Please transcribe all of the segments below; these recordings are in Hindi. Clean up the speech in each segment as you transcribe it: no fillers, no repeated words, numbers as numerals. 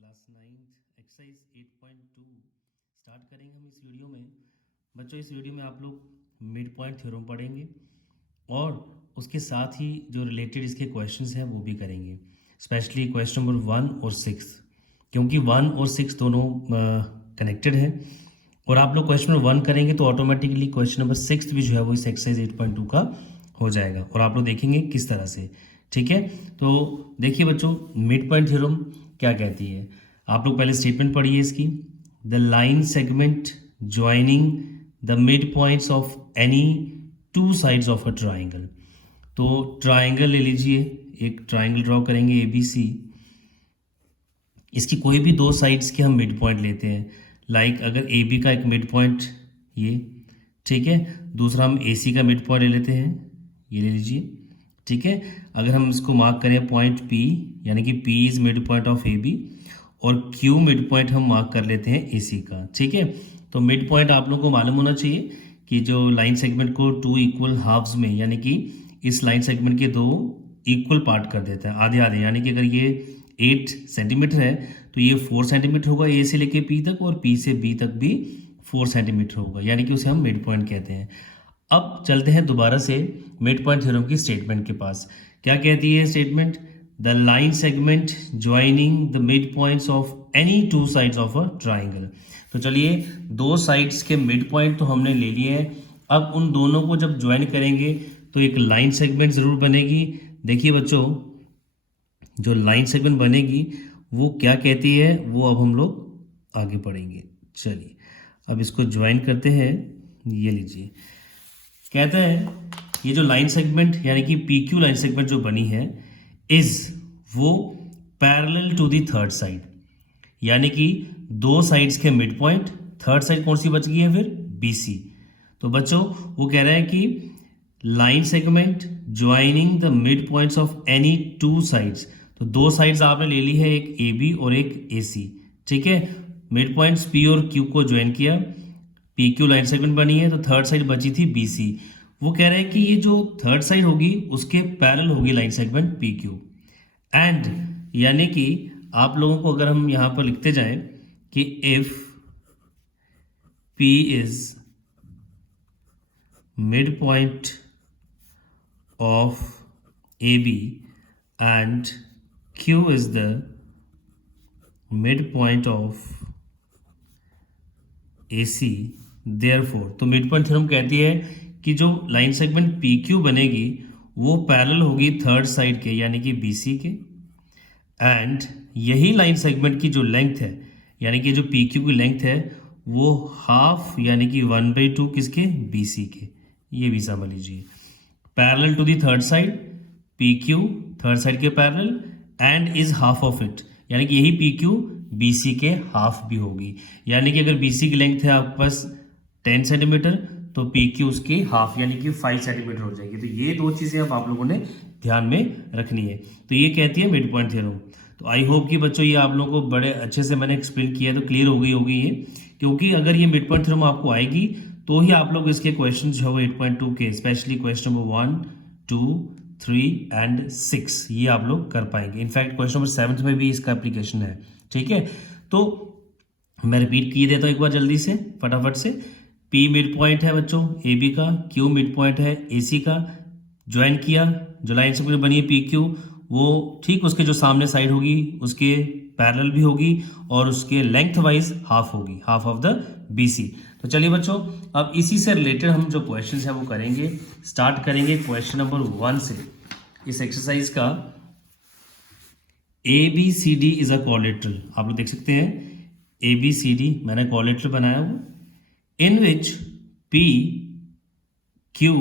क्लास 9 एक्सरसाइज 8.2 स्टार्ट करेंगे हम इस वीडियो में। बच्चों, इस वीडियो में आप लोग मिड पॉइंट थ्योरम पढ़ेंगे और उसके साथ ही जो रिलेटेड इसके क्वेश्चंस हैं वो भी करेंगे, स्पेशली क्वेश्चन नंबर 1 और 6, क्योंकि 1 और 6 दोनों कनेक्टेड हैं। और आप लोग क्वेश्चन नंबर 1 करेंगे तो ऑटोमेटिकली क्वेश्चन नंबर 6 भी जो है वो इस एक्सरसाइज 8.2 का हो जाएगा और आप लोग देखेंगे किस तरह से। ठीक है, तो देखिए बच्चों, मिड पॉइंट थ्योरम क्या कहती है। आप लोग पहले स्टेटमेंट पढ़िए इसकी। The line segment joining the mid points of any two sides of a triangle. तो ट्राइंगल ले लीजिए, एक ट्राइंगल ड्रॉ करेंगे ए बी सी। इसकी कोई भी दो साइड्स के हम मिड पॉइंट लेते हैं। लाइक अगर ए बी का एक मिड पॉइंट ये, ठीक है, दूसरा हम ए सी का मिड पॉइंट ले लेते हैं, ये ले लीजिए। ठीक है, अगर हम इसको मार्क करें पॉइंट पी, यानी कि P is mid point of A B, और क्यू मिड पॉइंट हम मार्क कर लेते हैं ए सी का। ठीक है, तो मिड पॉइंट आप लोगों को मालूम होना चाहिए कि जो लाइन सेगमेंट को टू इक्वल हाफ्स में, यानी कि इस लाइन सेगमेंट के दो इक्वल पार्ट कर देता है, आधे आधे। यानी कि अगर ये 8 सेंटीमीटर है तो ये 4 सेंटीमीटर होगा ए से लेके पी तक, और पी से बी तक भी 4 सेंटीमीटर होगा, यानी कि उसे हम मिड पॉइंट कहते हैं। अब चलते हैं दोबारा से मिड पॉइंट थ्योरम की स्टेटमेंट के पास। क्या कहती है statement? The line segment joining the mid points of any two sides of a triangle. तो चलिए, दो साइड्स के मिड पॉइंट तो हमने ले लिए हैं। अब उन दोनों को जब ज्वाइन करेंगे तो एक लाइन सेगमेंट ज़रूर बनेगी। देखिए बच्चों, जो लाइन सेगमेंट बनेगी वो क्या कहती है वो अब हम लोग आगे पढ़ेंगे। चलिए, अब इसको ज्वाइन करते हैं। ये लीजिए, कहते हैं ये जो लाइन सेगमेंट यानी कि पी क्यू लाइन सेगमेंट जो बनी है इज वो parallel to the third side, यानी कि दो साइड्स के मिड पॉइंट, थर्ड साइड कौन सी बच गई है फिर? B C. तो बच्चों वो कह रहा है कि line segment joining the mid points of any two sides. तो दो साइड्स आपने ले ली है, एक ए बी और एक ए सी। ठीक है, मिड पॉइंट्स पी और क्यू को ज्वाइन किया, पी क्यू लाइन सेगमेंट बनी है, तो थर्ड साइड बची थी बी सी। वो कह रहे हैं कि ये जो थर्ड साइड होगी उसके पैरेलल होगी line segment P Q. And यानी कि आप लोगों को अगर हम यहां पर लिखते जाएं कि if P is mid point of A B and Q is the mid point of A C, therefore. तो मिड पॉइंट थ्योरम कहती है कि जो लाइन सेगमेंट पी क्यू बनेगी वो पैरेलल होगी थर्ड साइड के, यानी कि बी सी के। एंड यही लाइन सेगमेंट की जो लेंथ है, यानी कि जो पी क्यू की लेंथ है वो हाफ, यानी कि 1/2 किसके? बी सी के। ये भी समझ लीजिए, parallel to the third side, P Q third side के parallel, and is half of it, यानी कि यही पी क्यू बी सी के हाफ भी होगी। यानी कि अगर बी सी की लेंथ है आपके पास 10 सेंटीमीटर तो पी क्यू उसकी हाफ यानी कि 5 सेंटीमीटर हो जाएगी। तो ये दो चीज़ें अब आप लोगों ने ध्यान में रखनी है। तो ये कहती है मिड पॉइंट थ्योरम। तो आई होप कि बच्चों ये आप लोगों को बड़े अच्छे से मैंने एक्सप्लेन किया, तो क्लियर हो गई होगी ये, क्योंकि अगर ये मिड पॉइंट थ्योरम आपको आएगी तो ही आप लोग इसके क्वेश्चन जो है 8.2 के, स्पेशली क्वेश्चन नंबर 1, 2, 3 एंड 6 ये आप लोग कर पाएंगे। इनफैक्ट क्वेश्चन नंबर 7 में भी इसका एप्लीकेशन है। ठीक है, तो मैं रिपीट किए देता हूँ एक बार जल्दी से फटाफट से। पी मिड पॉइंट है बच्चों ए बी का, क्यू मिड पॉइंट है ए सी का। ज्वाइन किया, जो लाइन से बनी है पी क्यू वो ठीक उसके जो सामने साइड होगी उसके पैरेलल भी होगी और उसके लेंथ वाइज हाफ होगी, half of the B C. तो चलिए बच्चों, अब इसी से रिलेटेड हम जो क्वेश्चन है वो करेंगे। स्टार्ट करेंगे क्वेश्चन नंबर 1 से इस एक्सरसाइज का। A B C D is a quadrilateral, आप लोग देख सकते हैं ए बी सी डी मैंने कोलेट्रल बनाया वो, in which P Q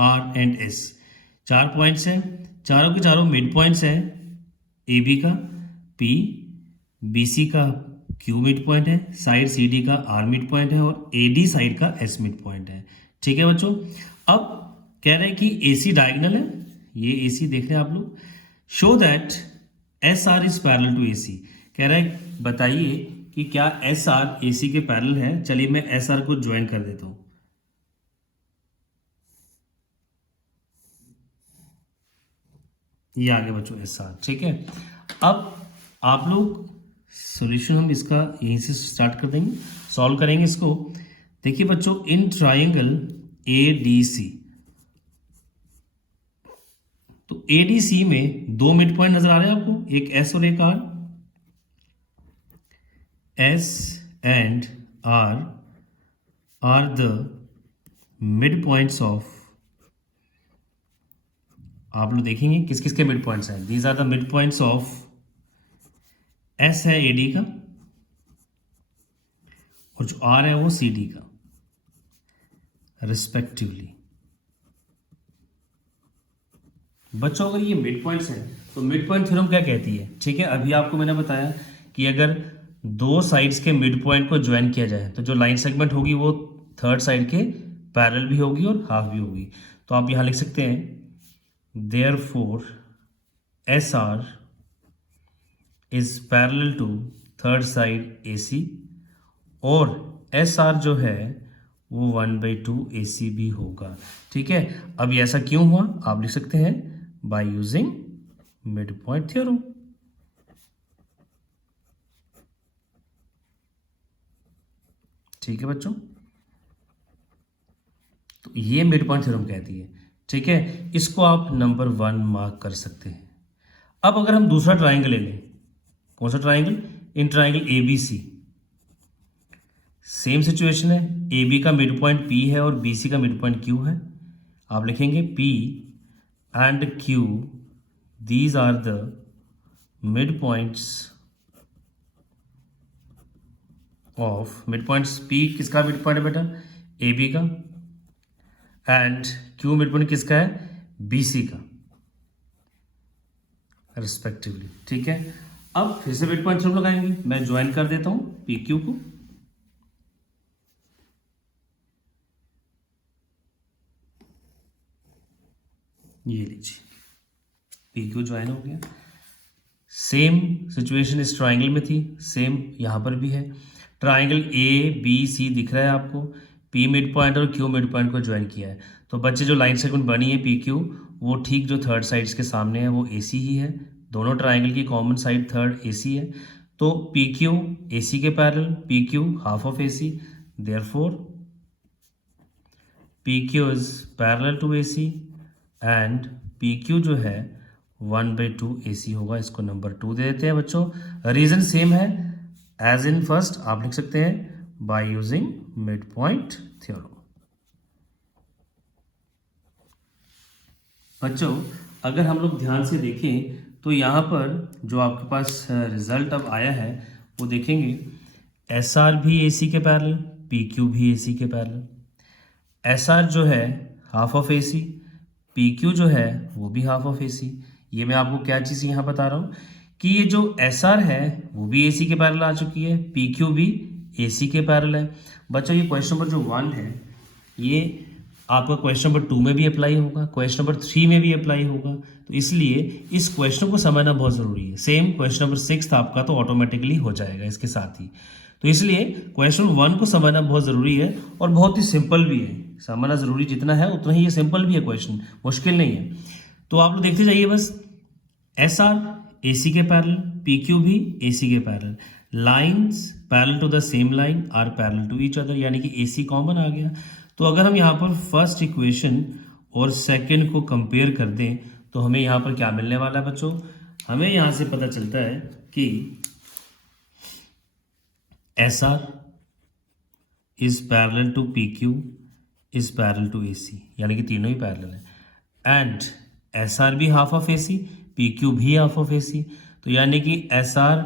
R and S, 4 points हैं, चारों के चारों मिड पॉइंट्स हैं। ए बी का पी, बी सी का क्यू मिड पॉइंट है, साइड सी डी का आर मिड पॉइंट है और ए डी साइड का एस मिड पॉइंट है। ठीक है बच्चों, अब कह रहे हैं कि ए सी डायगनल है, ये ए सी देख रहे हैं आप लोग। Show that S R is parallel to A C, कह रहा है बताइए कि क्या एस आर ए सी के पैरेलल है। चलिए मैं एस आर को ज्वाइन कर देता हूं। ये आगे बच्चों एस आर। ठीक है, अब आप लोग सॉल्यूशन हम इसका यहीं से स्टार्ट कर देंगे, सॉल्व करेंगे इसको। देखिए बच्चों, इन ट्राइंगल ADC, तो ADC में दो मिड पॉइंट नजर आ रहे हैं आपको, एक S और एक R। S and R are the midpoints of, आप लोग देखेंगे किस किस के मिड पॉइंट्स हैं। These are the mid points of, S है AD का और जो R है वो CD का रिस्पेक्टिवली। बच्चों अगर ये मिड पॉइंट्स हैं तो मिड पॉइंट थ्योरम क्या कहती है? ठीक है, अभी आपको मैंने बताया कि अगर दो साइड्स के मिड पॉइंट को ज्वाइन किया जाए तो जो लाइन सेगमेंट होगी वो थर्ड साइड के पैरेलल भी होगी और हाफ भी होगी। तो आप यहां लिख सकते हैं therefore SR is parallel to third side AC, और SR जो है वो 1/2 AC भी होगा। ठीक है, अब ये ऐसा क्यों हुआ? आप लिख सकते हैं by using mid point theorem. ठीक है बच्चों, तो ये मिड पॉइंट थ्योरम कहती है। ठीक है, इसको आप नंबर 1 मार्क कर सकते हैं। अब अगर हम दूसरा ट्राइंगल ले लें, कौन सा triangle? In triangle ABC, same situation है। AB का मिड पॉइंट P है और BC का मिड पॉइंट Q है। आप लिखेंगे P and Q, these are the mid points of, mid points P किसका मिड पॉइंट है बेटा? AB का, एंड Q मिड पॉइंट किसका है? BC का रिस्पेक्टिवली। ठीक है, अब फिर से मिड पॉइंट हम लगाएंगे। मैं ज्वाइन कर देता हूं PQ को, ये लीजिए PQ ज्वाइन हो गया। सेम सिचुएशन इस ट्राइंगल में थी, सेम यहां पर भी है। ट्राइंगल ABC दिख रहा है आपको, P मिड पॉइंट और Q मिड पॉइंट को ज्वाइन किया है। तो बच्चे जो लाइन सेगमेंट बनी है PQ, वो ठीक जो थर्ड साइड्स के सामने है वो AC ही है। दोनों ट्राइंगल की कॉमन साइड थर्ड AC है, तो PQ AC के parallel, PQ half of AC, therefore PQ is parallel to AC and PQ जो है 1/2 AC होगा। इसको नंबर 2 दे देते हैं बच्चों। रीजन सेम है एज इन फर्स्ट, आप लिख सकते हैं by using mid point theorem. बच्चों अगर हम लोग ध्यान से देखें तो यहाँ पर जो आपके पास रिजल्ट अब आया है वो देखेंगे, SR भी AC के पैरेलल, PQ भी AC के पैरेलल। SR जो है हाफ ऑफ AC, PQ जो है वो भी हाफ ऑफ AC। ये मैं आपको क्या चीज़ यहाँ बता रहा हूँ कि ये जो SR है वो भी AC के पैरेलल आ चुकी है, PQ भी AC के पैरेलल है। बच्चों ये क्वेश्चन नंबर जो 1 है ये आपका क्वेश्चन नंबर 2 में भी अप्लाई होगा, क्वेश्चन नंबर 3 में भी अप्लाई होगा। तो इसलिए इस क्वेश्चन को समझना बहुत ज़रूरी है। सेम क्वेश्चन नंबर 6 आपका तो ऑटोमेटिकली हो जाएगा इसके साथ ही। तो इसलिए क्वेश्चन 1 को समझना बहुत ज़रूरी है और बहुत ही सिंपल भी है। समझना ज़रूरी जितना है उतना ही ये सिंपल भी है, क्वेश्चन मुश्किल नहीं है। तो आप लोग देखते जाइए बस, SR AC के पैरेलल, PQ भी AC के parallel, lines parallel to the same line are parallel to each other, यानी कि AC कॉमन आ गया। तो अगर हम यहाँ पर फर्स्ट इक्वेशन और सेकंड को कंपेयर कर दें तो हमें यहाँ पर क्या मिलने वाला है बच्चों? हमें यहाँ से पता चलता है कि SR is parallel to PQ is parallel to AC, यानी कि तीनों ही पैरेलल है। एंड SR भी हाफ ऑफ AC, PQ भी हाफ ऑफ AC, तो यानी कि SR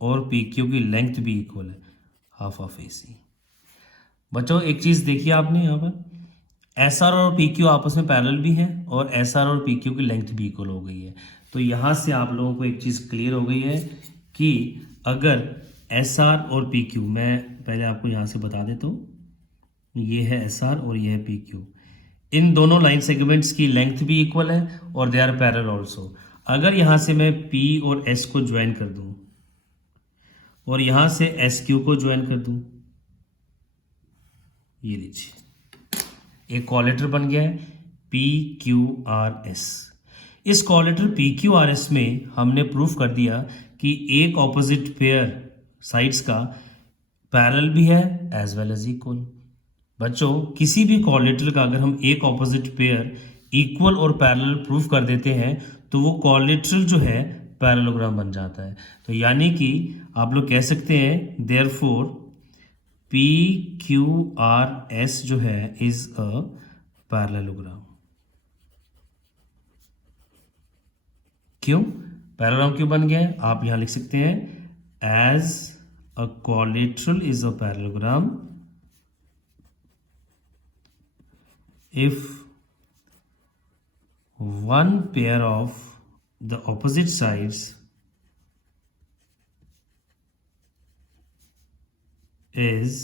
और PQ की लेंथ भी इक्वल है, हाफ ऑफ AC। बच्चों एक चीज़ देखिए आपने यहाँ पर, SR और PQ आपस में पैरेलल भी हैं और SR और PQ की लेंथ भी इक्वल हो गई है। तो यहाँ से आप लोगों को एक चीज़ क्लियर हो गई है कि अगर SR और PQ, मैं पहले आपको यहाँ से बता देता हूँ, ये है SR और ये है PQ, इन दोनों लाइन सेगमेंट्स की लेंथ भी इक्वल है और दे आर पैरेलल ऑल्सो। अगर यहाँ से मैं P और S को ज्वाइन कर दूँ और यहाँ से SQ को ज्वाइन कर दूँ, ये लीजिए एक कॉलेटर बन गया है PQRS। इस कॉलेटर PQRS में हमने प्रूफ कर दिया कि एक ऑपोजिट पेयर साइड्स का पैरेलल भी है एज वेल एज इक्वल। बच्चों किसी भी कोलेटरल का अगर हम एक ऑपोजिट पेयर इक्वल और पैरेलल प्रूफ कर देते हैं तो वो कोलेटरल जो है पैरेललोग्राम बन जाता है। तो यानी कि आप लोग कह सकते हैं therefore P Q R S जो है इज अ पैरेललोग्राम। क्यों पैरेललोग्राम क्यों बन गया है? आप यहां लिख सकते हैं as a quadrilateral is a parallelogram if one pair of the opposite sides is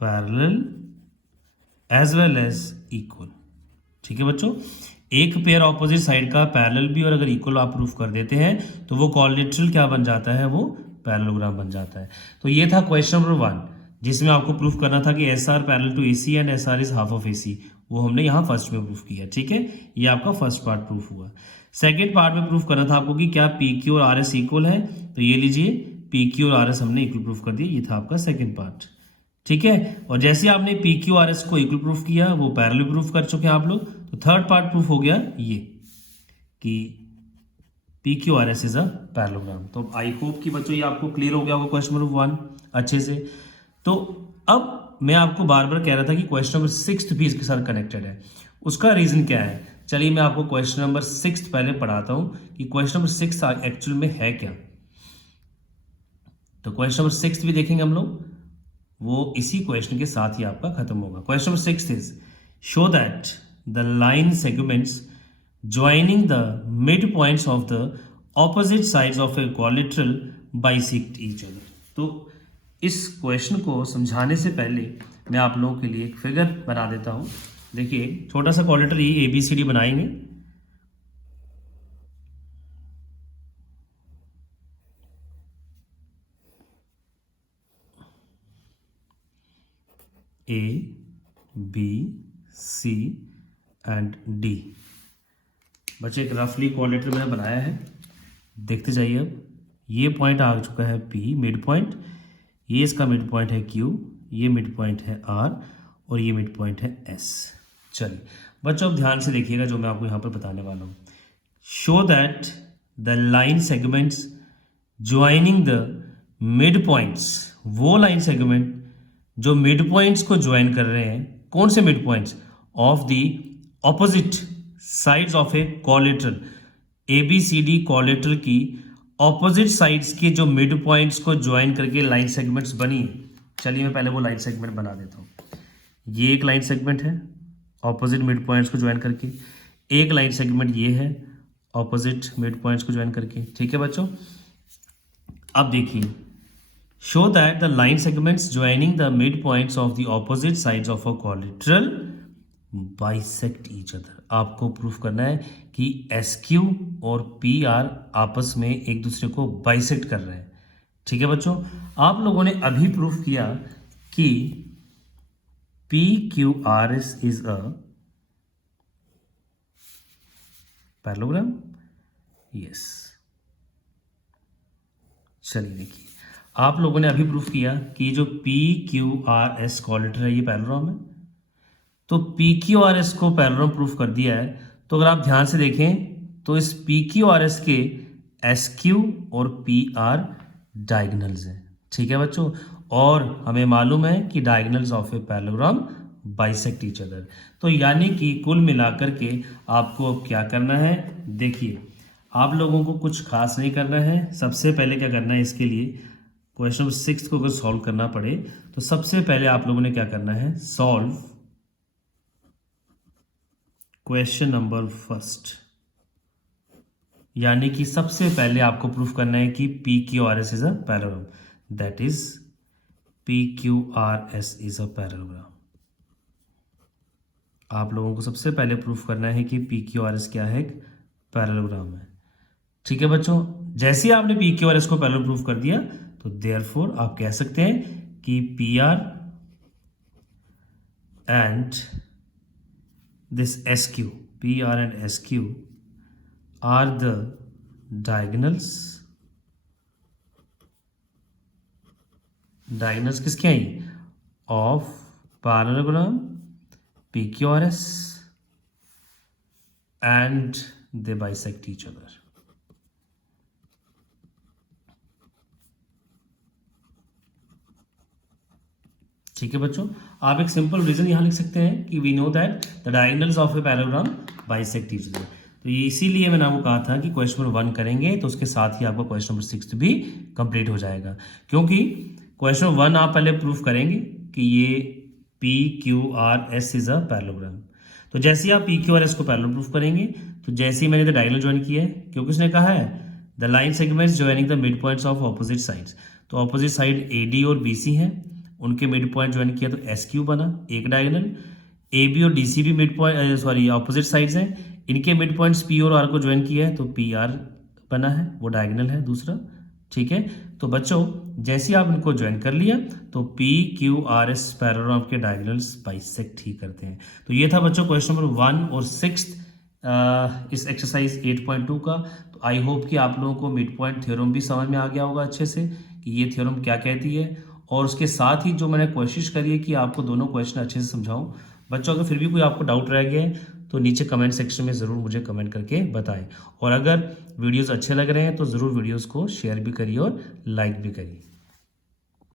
parallel as well as equal। ठीक है बच्चों, एक पेयर ऑपोजिट साइड का पैरेलल भी और अगर इक्वल आप प्रूफ कर देते हैं तो वो कोलेटरल क्या बन जाता है? वो पैरेललोग्राम बन जाता है। तो ये था क्वेश्चन नंबर 1 जिसमें आपको प्रूफ करना था कि S R parallel to A C and S R is half of A C. वो हमने यहाँ फर्स्ट में प्रूफ किया। ठीक है, ये आपका फर्स्ट पार्ट प्रूफ हुआ। सेकेंड पार्ट में प्रूफ करना था आपको कि क्या पी क्यू और आर एस इक्वल है। तो ये लीजिए पी क्यू और आर एस हमने इक्वल प्रूफ कर दिया। ये था आपका सेकेंड पार्ट। ठीक है, और जैसे आपने पी क्यू आर एस को इक्वल प्रूफ किया वो पैरेलल प्रूफ कर चुके हैं आप लोग। तो थर्ड पार्ट प्रूफ हो गया ये कि P Q R S is a parallelogram. तो आई होप कि बच्चों ये आपको क्लियर हो गया होगा क्वेश्चन नंबर 1 अच्छे से। तो अब मैं आपको बार बार कह रहा था कि क्वेश्चन नंबर 6 भी इसके साथ कनेक्टेड है। उसका रीजन क्या है? चलिए मैं आपको क्वेश्चन नंबर 6 पहले पढ़ाता हूं कि क्वेश्चन नंबर 6 एक्चुअल में है क्या। तो क्वेश्चन नंबर 6 भी देखेंगे हम लोग, वो इसी क्वेश्चन के साथ ही आपका खत्म होगा। Question number 6 is show that the line segments joining the mid points of the opposite sides of A collateral bisect each other. तो इस क्वेश्चन को समझाने से पहले मैं आप लोगों के लिए एक फिगर बना देता हूं। देखिए छोटा सा कोलेटरल ये ABCD बनाएंगे। A B C and D। बच्चे एक रफली कोलेटरल मैंने बनाया है, देखते जाइए। अब ये पॉइंट आ चुका है P मिड पॉइंट, ये इसका मिड पॉइंट है Q, ये मिड पॉइंट है R और ये मिड पॉइंट है S। चलिए बच्चों अब ध्यान से देखिएगा जो मैं आपको यहाँ पर बताने वाला हूँ। Show that the line segments joining the mid points, वो लाइन सेगमेंट जो मिड पॉइंट्स को ज्वाइन कर रहे हैं, कौन से mid points? Of the opposite sides of A collateral. ABCD collateral की ऑपोजिट साइड्स के जो मिड पॉइंट्स को ज्वाइन करके लाइन सेगमेंट्स बनी है। चलिए मैं पहले वो लाइन सेगमेंट बना देता हूँ। ये एक लाइन सेगमेंट है ऑपोजिट मिड पॉइंट्स को ज्वाइन करके, एक लाइन सेगमेंट ये है ऑपोजिट मिड पॉइंट्स को ज्वाइन करके। ठीक है बच्चों, अब देखिए show that the line segments joining the mid points of the opposite sides of a collateral bisect each other. आपको प्रूफ करना है कि SQ और PR आपस में एक दूसरे को बाइसेक्ट कर रहे हैं। ठीक है बच्चों, आप लोगों ने अभी प्रूफ किया कि PQRS is a parallelogram. Yes, चलिए देखिए आप लोगों ने अभी प्रूफ किया कि जो PQRS कोलेटरल है ये पैरेललोग्राम है। तो PQRS को पैरेललोग्राम प्रूफ कर दिया है। तो अगर आप ध्यान से देखें तो इस PQRS के SQ और PR डायगोनल्स हैं। ठीक है बच्चों, और हमें मालूम है कि diagonals of a parallelogram bisect each other. तो यानी कि कुल मिलाकर के आपको अब क्या करना है? देखिए आप लोगों को कुछ खास नहीं करना है। सबसे पहले क्या करना है, इसके लिए क्वेश्चन नंबर 6 को अगर सॉल्व करना पड़े तो सबसे पहले आप लोगों ने क्या करना है? Solve question number 1। यानी कि सबसे पहले आपको प्रूफ करना है कि PQRS is a parallelogram, that is PQRS is a parallelogram. आप लोगों को सबसे पहले प्रूफ करना है कि PQRS क्या है? एक पैरेललोग्राम है। ठीक है बच्चों, जैसे ही आपने PQRS को पैरेलल प्रूफ कर दिया तो देयरफॉर आप कह सकते हैं कि PR and this SQ, PR and SQ are the diagonals diagonals किसके हैं ये? Of parallelogram PQRS and they bisect each other. ठीक है बच्चों, आप एक सिंपल रीजन यहां लिख सकते हैं कि we know that the diagonals of a parallelogram bisect each other. तो ये इसीलिए मैंने आपको कहा था कि क्वेश्चन नंबर 1 करेंगे तो उसके साथ ही आपका क्वेश्चन नंबर 6 भी कंप्लीट हो जाएगा, क्योंकि क्वेश्चन 1 आप पहले प्रूफ करेंगे कि ये PQRS इज अ पैरेललोग्राम। तो जैसे ही आप PQRS को पैरेलल प्रूफ करेंगे तो जैसे ही मैंने डायगोनल ज्वाइन किया है, क्योंकि उसने कहा है the line segments joining the mid points of opposite sides, तो ऑपोजिट साइड AD और BC हैं, उनके मिड पॉइंट ज्वाइन किया तो SQ बना एक डायगोनल। AB और DC भी mid point sorry opposite sides हैं, इनके मिड पॉइंट्स P और R को ज्वाइन किया है तो PR बना है, वो डायगोनल है दूसरा। ठीक है, तो बच्चों जैसे ही आप इनको ज्वाइन कर लिया तो PQRS पैरेललोग्राम के डायगोनल्स बाइसेक्ट ही करते हैं। तो ये था बच्चों क्वेश्चन नंबर 1 और 6 इस एक्सरसाइज 8.2 का। तो आई होप कि आप लोगों को मिड पॉइंट थ्योरम भी समझ में आ गया होगा अच्छे से कि ये थ्योरम क्या कहती है, और उसके साथ ही जो मैंने कोशिश करी है कि आपको दोनों क्वेश्चन अच्छे से समझाऊं। बच्चों अगर फिर भी कोई आपको डाउट रह गया है तो नीचे कमेंट सेक्शन में ज़रूर मुझे कमेंट करके बताएं, और अगर वीडियोस अच्छे लग रहे हैं तो ज़रूर वीडियोस को शेयर भी करिए और लाइक भी करिए।